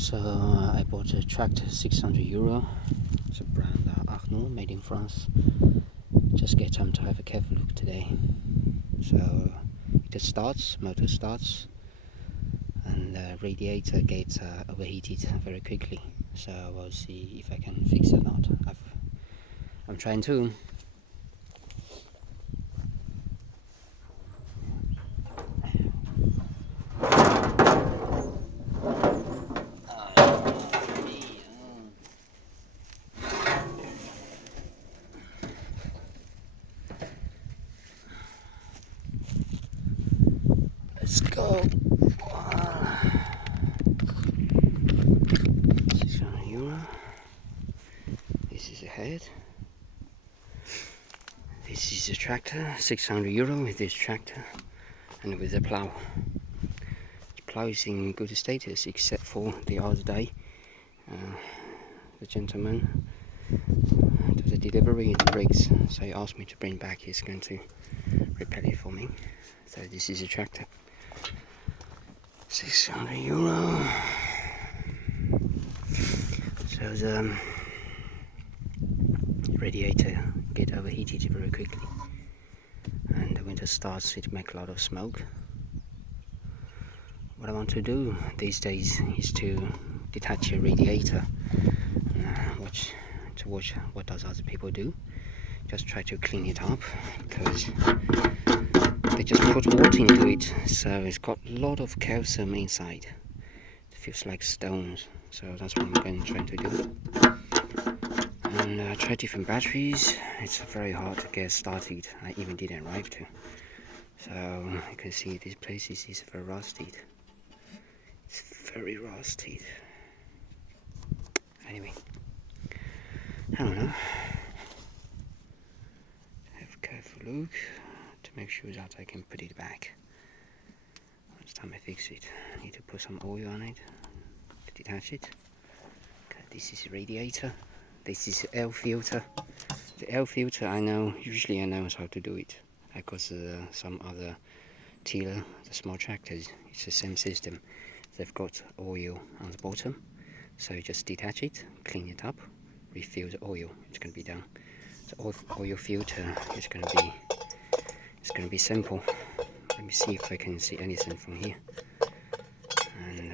So I bought a tractor, €600. It's a brand Arnoux, made in France. Just get time to have a careful look today. So it starts, motor starts, and the radiator gets overheated very quickly. So we'll see if I can fix it or not. I'm trying to. Let's go. €600. This is the head. This is the tractor. €600 with this tractor and with the plow. The plow is in good status except for the other day. The gentleman to the delivery it breaks, so he asked me to bring back. He's going to repair it for me. So this is a tractor. €600. So the radiator get overheated very quickly, and when it starts it make a lot of smoke. What I want to do these days is to detach a radiator and watch what does other people do. Just try to clean it up, because they just put water into it, so it's got a lot of calcium inside. It feels like stones, so that's what I'm going to try to do. And try different batteries. It's very hard to get started. I even didn't arrive to. So you can see this place is very rusted. It's very rusted. Anyway, I don't know. Have a careful look to make sure that I can put it back. Next time I fix it, I need to put some oil on it to detach it. Okay, this is the radiator. This is the air filter. The air filter usually I know how to do it. Because some other tiller, the small tractors, it's the same system. They've got oil on the bottom, so you just detach it, clean it up, refill the oil. It's going to be done. The oil filter is going to be simple. Let me see if I can see anything from here. And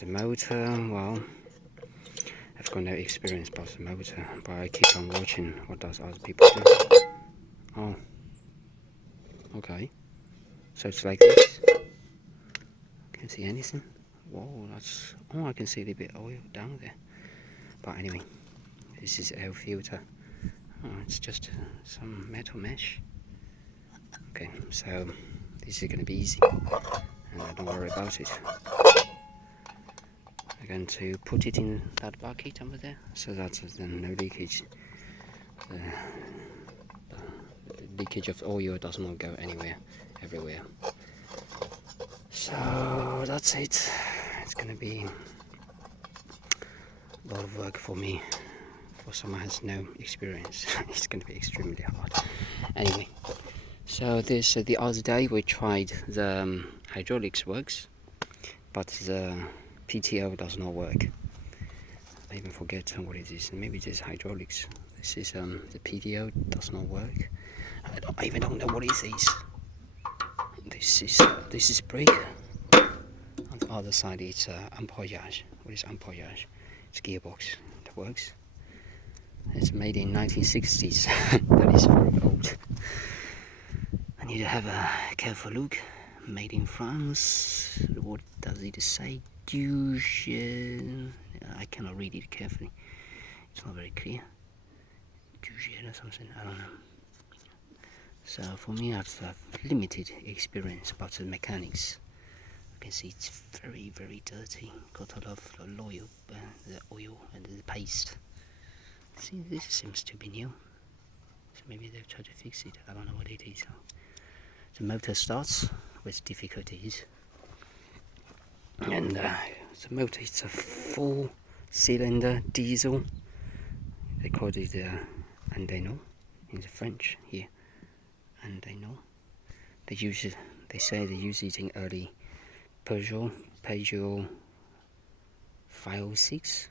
the motor, well, I've got no experience about the motor, but I keep on watching what does other people do. Oh, okay. So it's like this. Can't see anything. Whoa, that's... Oh, I can see a little bit of oil down there. But anyway, this is air filter. Oh, it's just some metal mesh. Okay, so this is going to be easy, and don't worry about it. I'm going to put it in that bucket over there, so that there's no leakage. The leakage of oil does not go everywhere. So that's it. It's going to be a lot of work for me. For someone who has no experience, it's going to be extremely hard. Anyway, so the other day we tried the hydraulics works, but the PTO does not work. I even forget what it is. Maybe it is hydraulics. This is the PTO does not work. I even don't know what it is. This is brake. On the other side it's employage. What is employage? It's gearbox that works. It's made in 1960s. That is very old. I need to have a careful look. Made in France. What does it say? I cannot read it carefully. It's not very clear. Or something. I don't know. So for me, I have limited experience about the mechanics. You can see it's very, very dirty. Got a lot of oil, the oil and the paste. See, this seems to be new. So maybe they've tried to fix it. I don't know what it is. The motor starts with difficulties. And the motor is a 4-cylinder diesel. They call it Arnoux in the French here. Arnoux. They say they use it in early Peugeot 506,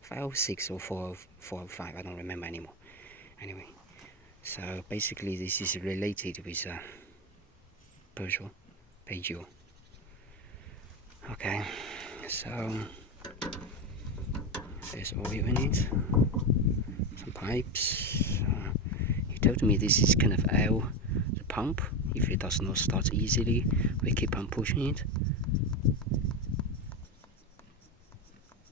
506 or 405, I don't remember anymore. Anyway, so basically this is related with Peugeot. Okay, so there's oil in it, some pipes. He told me this is kind of the pump. If it does not start easily, we keep on pushing it.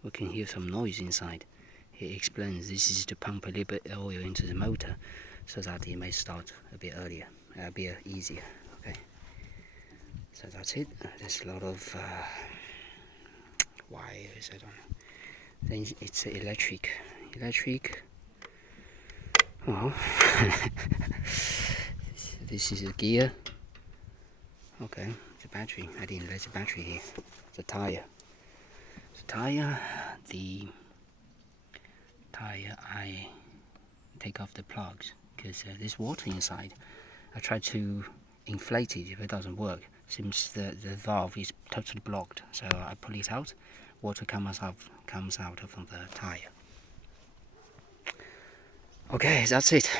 We can hear some noise inside. He explains this is to pump a little bit of oil into the motor so that it may start a bit earlier, a bit easier. Okay, so that's it. There's a lot of wires, I don't know. Then it's electric. Well, this is a gear. Okay, the battery. I didn't let the battery here. The tire. The tire, I take off the plugs because there's water inside. I try to inflate it, if it doesn't work. Seems the valve is totally blocked, so I pull it out. Water comes out from the tire. Okay, that's it.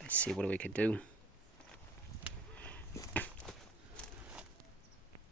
Let's see what we can do.